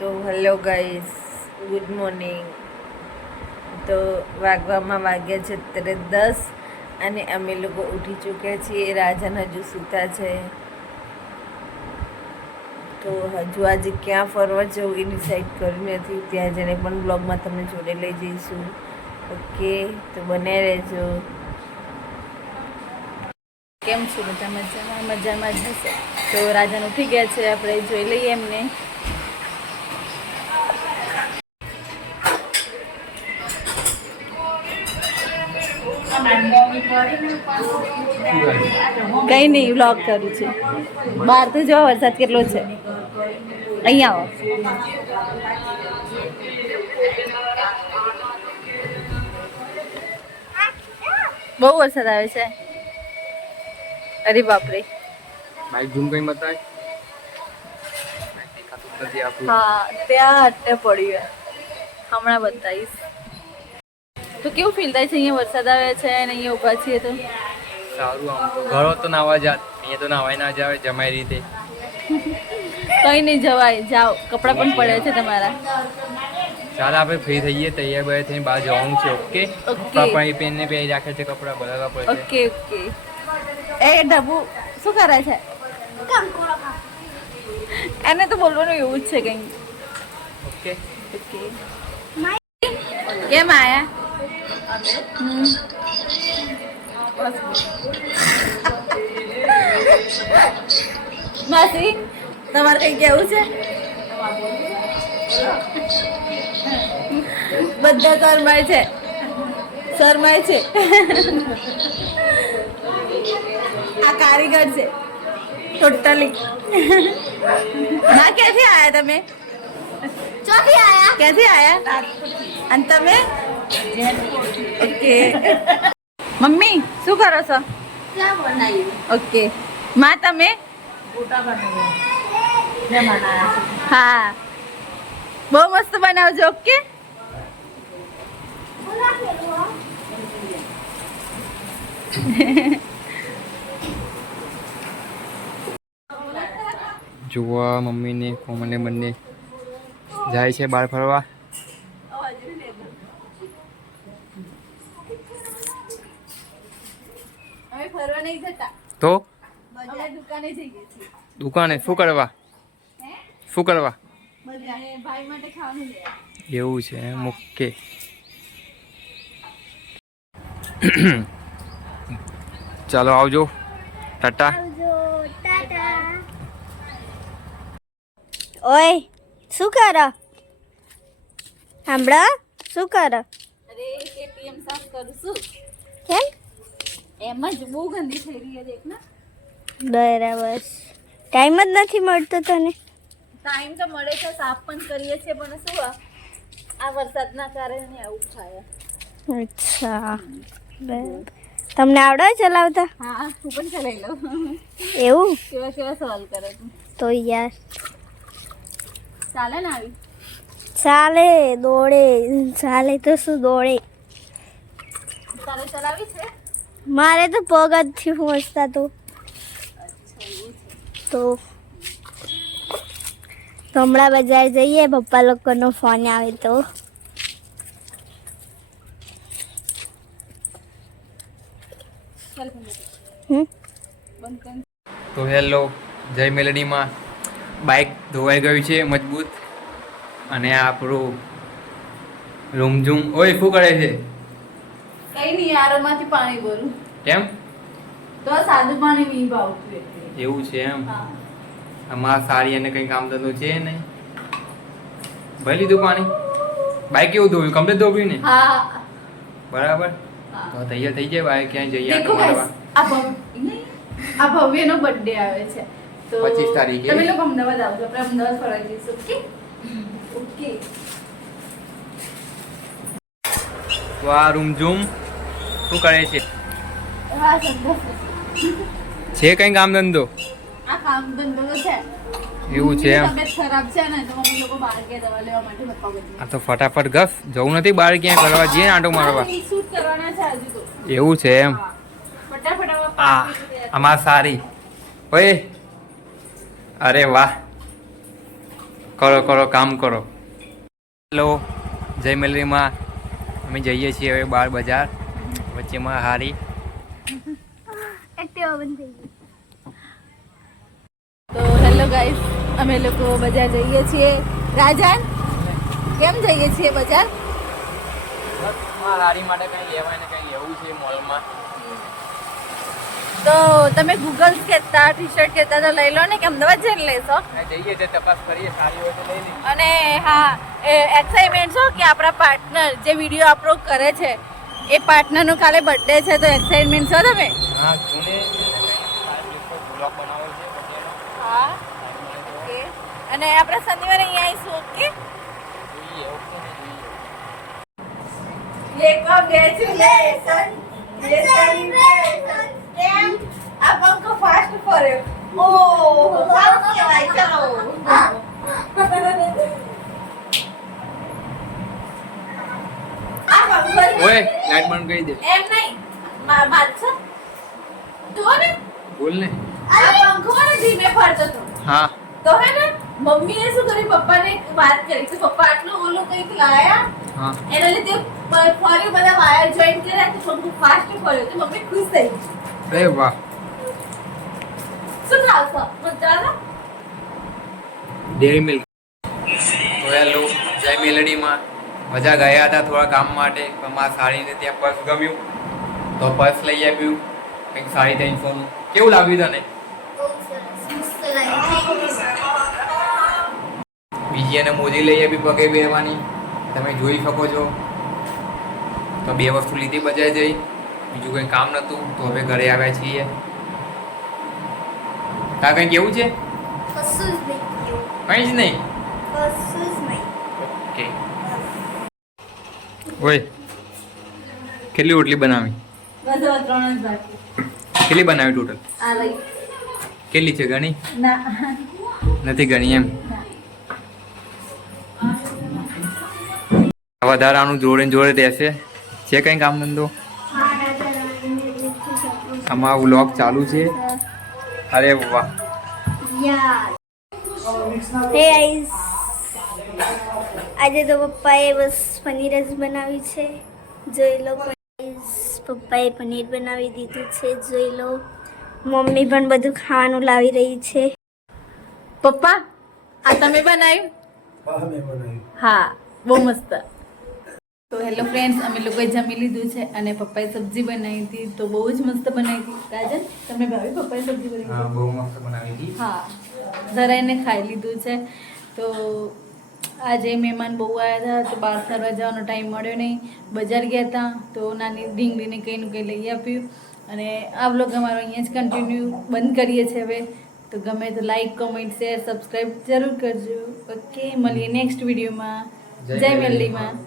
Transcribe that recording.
તો hello guys, good morning. તો વાગ્યા છે અત્યારે 10 અને અમે લોકો ઉઠી ચૂક્યા છીએ. રાજન હજુ સૂતા છે. તો હજુ આજે ક્યાં ફરવા જવું એ ડિસાઈડ કર્યું નથી. ત્યાં જઈને પણ બ્લોગમાં તમને જોડે લઈ જઈશું. ઓકે, તો બને રહેજો. કેમ છું બધા? મજામાં જ હશે. તો રાજન ઉઠી ગયા છે, આપણે જોઈ લઈએ એમને. કઈ નહીં, વ્લોગ કરું છું. બહાર તો જો વરસાદ કેટલો છે. અહીંયા આવો. બહુ વરસાદ આવે છે. અરે બાપરે. બાઈક ઝૂમ કઈ બતાય. હા, ત્યાં અટ્ટે પડ્યું. હમણાં બતાવીશ. તો કેવું ફીલ થાય છે? અહીંયા વરસાદ આવે છે અને અહીંયા ઊભા છીએ તો સારું. આમ તો ઘરો તો નાવા જાત, અહીંયા તો નાવાય ના જાવે જમાય રીતે. કઈ નહીં, જવાય. જાઓ, કપડાં પણ પડ્યા છે તમારા. ચાલ આપણે ફ્રી થઈએ, તૈયાર બૈયાર થઈને બહાર જવાનું છે. ઓકે પાપા પેનને પહેરી રાખે છે, કપડાં બદલવા પડશે. Okay okay. એ ઢબુ શું કરે છે? એને તો બોલવાનું એવું જ છે કંઈ. Okay okay. કેમ આયા? માસી, તમારે કઈ કેવું છે? બધા શરમાય છે. આ કારીગર છે ટોટલી. ના, ક્યાંથી આયા તમે? ક્યાંથી આયા? અને તમે? ઓકે. મમ્મી શું કરો છો? ઓકે. માં તમે? હા, બહુ મસ્ત બનાવજો. ઓકે. જોવા મમ્મીને કોમને બંને જાય છે બહાર ફરવા. અમે ફરવા નહીં જતા, તો અમે દુકાને જઈએ છીએ. દુકાને શું કરવા? શું કરવા? ભાઈ માટે ખાવાનું લેવા. એવું છે એમ. ઓકે. ચાલો આવજો. ટાટા. ઓય, શું કરો? સાંભળો, શું કરો? અરે એટીએમ સાફ કરું છું. કેમ? એમ જ બહુ ગંદી થઈ રહી છે. દેખ ને. બરાબર. ટાઈમ જ નથી મળતો તને? ટાઈમ તો મળે છે, સાફ પણ કરીએ છીએ, પણ શું આ વરસાદના કારણે આવું થાય. અચ્છા, બરાબર. તમને આવડે ચલાવતા? હા, હું પણ ચલાવી લઉં. એવું? કેવા કેવા સવાલ કરે તું? તો યાર ચાલે ને આવી? ચાલે, દોડે. ચાલે તો શું, દોડે. તારે ચલાવી છે? મારે તો પગ જ થી પહોંચતા તો હમણાં બજાર જઈએ, પપ્પા લોકોનો ફોન આવે તો. તો હેલો, જય મેલડીમાં. બાઇક ધોવાઈ ગયું છે મજબૂત. અને આપણું રૂમઝૂમ. ઓય શું કરે છે? કઈ નહીં, આરોમાંથી પાણી ભરું. કેમ? તો સાદું પાણી નહીં ભાવતું એટલે. એવું છે એમ. હા. અમારા સારી અને કંઈ કામ ધંધો છે નહીં. ભરી લીધું પાણી? બાઇક કેવું ધોયું? કમ્પ્લીટ ધોયું ને? હા. બરાબર. હા. તો તૈયાર થઈ જાય બાઇક ક્યાંય જઈએ દેખો આટો મારવા. આ ભવ્યનો બર્થડે આવે છે તો 25 તારીખે. તમે લોકો અમદાવાદ આવજો, આપણે અમદાવાદ ફરવા જઈશું. Okay okay. તો આ રૂમઝૂમ શું કરે છે? હા, સંતોષ. છે કંઈ કામ ધંધો? આ કામ ધંધો છે. એવું છે એમ. તબિયત ખરાબ છે ને, તો મમ્મી લોકો બહાર ગયા દવા લેવા માટે પપ્પા ગઈ. આ તો ફટાફટ ગસ જવું નથી બહાર ક્યાંય ફરવા જઈએ ને આટો મારવા. શૂટ કરવાના છે હજુ તો. એવું છે એમ. હા, ફટાફટ હવે આ અમાર સારી. ઓય, અરે વાહ. કરો કરો કામ કરો. હેલો જય મેલડીમાં અમે જઈએ છીએ હવે બાર બજાર વચ્ચેમાં હારી. એક્ટિવા બંધ થઈ ગઈ. તો હેલો ગાઈસ, અમે લોકો બજાર જઈએ છીએ. રાજાન, કેમ જઈએ છીએ બજાર? હારી માટે કંઈ લેવાય ને કંઈ લેવું છે મોલમાં. તો તમે ગૂગલ કહેતા ટી શર્ટ કહેતા તો લઈ લો ને, કે અમદાવાદ જઈને લેશો? જઈએ છે તપાસ કરીએ, સારી હોય તો લઈ લઈએ. અને હા, એક્સાઇટમેન્ટ છો કે આપણા પાર્ટનર જે વિડીયો અપલોડ કરે છે એ પાર્ટનરનો કાલે બર્થડે છે, તો એક્સાઇટમેન્ટ છો તમે? હા જોને બ્લોગ બનાવ્યો છે બર્થડેનો. હા ઓકે. અને આપણે શનિવારે અહીંયા આવીશું. ઓકે, જોઈએ ઓકે ને જોઈએ. કોંગ્રેચ્યુલેશન. કેમ આ પંખો ફાસ્ટ ફર્યો? ઓહ સારું કહેવાય. ચલો આ પંખો ઓય લાઈટ બંધ કરી દે. એમ નહીં, બાદશાહ જો ને, બોલ ને. આ પંખો ને ધીમે ફરતો હતો. હા તો હે ને મમ્મીએ શું કર્યું, પપ્પાને વાત કરી કે પપ્પા આટલું ઓલું કંઈક લાયા, હા એના લીધે ફર્યું, બધા વાયર જોઈન કર્યા તો પંખો ફાસ્ટ ફર્યો, તો મમ્મી ખુશ થઈ. અરે વાહ. શું ખાવશો? ચાલો ડેરી મિલ્ક. તો હેલો જય મેલડીમાં મજા ગયા હતા થોડા કામ માટે, પણ મારા સાડીને ત્યાં પર્સ ગમ્યું તો પર્સ લઈ આપ્યું કંઈક 350નું. કેવું લાગ્યું તને? બીજી એને મોજી લઈ આપી પગે પહેરવાની, તમે જોઈ શકો છો. તો 2 વસ્તુ લીધી બજાર જઈ, બીજું કંઈ કામ નહોતું તો હવે ઘરે આવ્યા છીએ. તાર કંઈ કેવું છે? કશું જ નહીં. કંઈ જ નહીં. કશું જ નહીં. ઓકે. ઓય કેટલી રોટલી બનાવી? બસ હવે 3 જ બાકી. કેટલી બનાવી ટોટલ? આ લઈ. કેટલી છે ગણી? ના નથી ગણી એમ. ના. વધારાનું જોડે ને જોડે રહેશે. છે કંઈ કામ ધંધો? આમાં વ્લોગ ચાલુ છે. અરે વાહ. હે ગાઈસ, આજે તો પપ્પાએ બસ પનીર જ બનાવી છે. જોઈ લો ગાઈસ, પપ્પાએ પનીર બનાવી દીધું છે. જોઈ લો, મમ્મી પણ બધું ખાવાનું લાવી રહી છે. પપ્પા આ તમે બનાવ્યું? હા બહુ મસ્ત. તો હેલો ફ્રેન્ડ્સ, અમે લોકોએ જમી લીધું છે અને પપ્પાએ સબ્જી બનાવી હતી, તો બહુ જ મસ્ત બનાવી હતી. રાજન, તમને ભાવી પપ્પાએ સબ્જી બનાવી? હા બહુ મસ્ત બનાવી હતી. હા, જરાઈને ખાઈ લીધું છે. તો આજે મહેમાન બહુ આવ્યા હતા, તો બહાર ફરવા જવાનો ટાઈમ મળ્યો નહીં. બજાર ગયા હતા તો નાની ઢીંગલીને કંઈ કંઈ લઈ આપ્યું. અને આ વ્લોગ અમારો અહીંયા જ કન્ટિન્યુ બંધ કરીએ છીએ હવે. તો ગમે તો લાઈક, કોમેન્ટ, શેર, સબસ્ક્રાઈબ જરૂર કરજો. ઓકે, મળીએ નેક્સ્ટ વિડીયોમાં. જય મેલડીમાં.